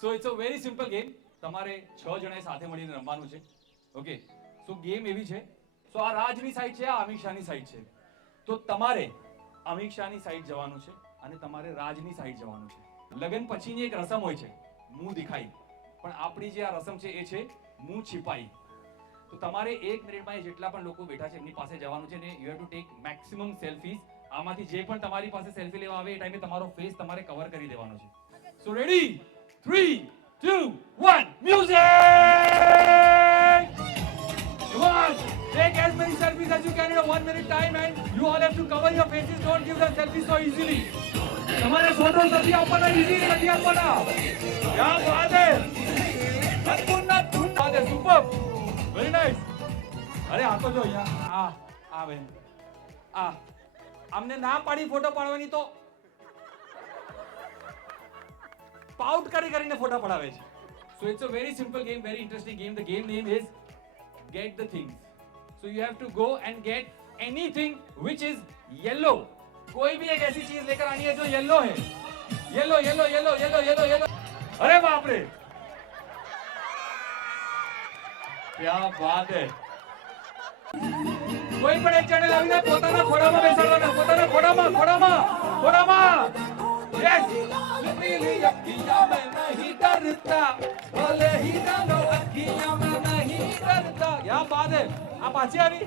So it's a very simple game. તમારે 6 જણાએ સાથે મળીને રમવાનું છે. ઓકે, સો ગેમ એવી છે. સો આ રાજની સાઈડ છે, આ અમિત શાહની સાઈડ છે. તો તમારે અમિત શાહની સાઈડ જવાનું છે અને તમારે રાજની સાઈડ જવાનું છે. લગન પછીની એક રસમ હોય છે, મુંહ દિખાઈ. પણ આપણી જે આ રસમ છે એ છે મુંહ छिपाई. તો તમારે 1 મિનિટમાં જેટલા પણ લોકો બેઠા છે એમની પાસે જવાનું છે ને you have to take maximum selfies. આમાંથી જે પણ તમારી પાસે સેલ્ફી લેવા આવે એ ટાઈમે તમારો ફેસ તમારે કવર કરી દેવાનો છે. સો ready, 3 2 1 music. Come on, take as many selfies as you can in a 1 minute time and you all have to cover your faces. Don't give them selfies so easily. તમારે photo નથી આપવાના, easily નથી આપવાના. क्या बात है, बात है, सुपर, वेरी नाइस. અરે આ તો જો અહીંયા આ બેન અમને ના પાડી ફોટો પાડવાની તો પાઉટ કરીને ફોટો પડાવે છે. So it's a very simple game, very interesting game. The game name is get the things. So you have to go and get anything which is yellow. कोई भी एक ऐसी चीज लेकर आनी है जो येलो है. Yellow yellow yellow yellow yellow yellow. अरे बाप रे, क्या बात है. કોઈ પણ એક જણે લાવીને પોતાના ખોડામાં બેસાડવાના, પોતાના ખોડામાં. યસ. લીલી અખિયા મેં નહીં ડરતા, ભલે હી ડાલો અખિયા મેં નહીં ડરતા. क्या बात है. આ પાછી આવી.